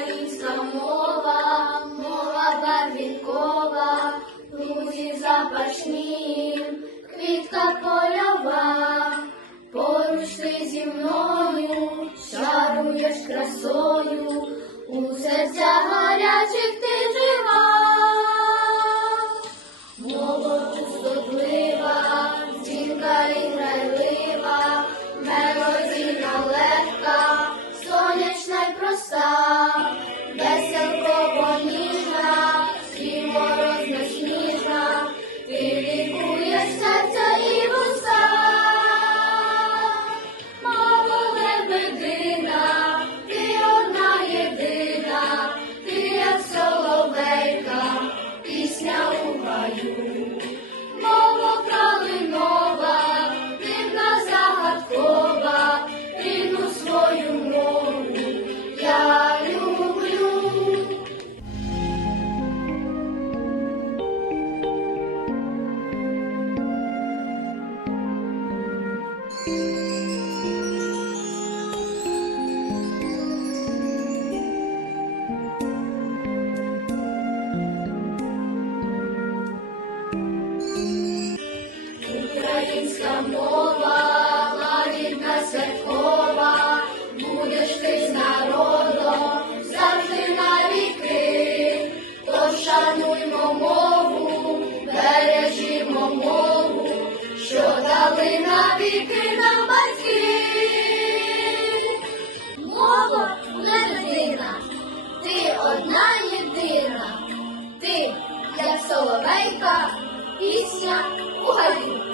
українська мова, мова барвінкова, друзі запашні, квітка польова, поруч ти зі мною, чаруєш красою, у серця гарячих ти. Українська мова, лагідна святкова, будеш ти з народом завжди навіки, пошануймо мову. Jamaica, Isla, o Raio.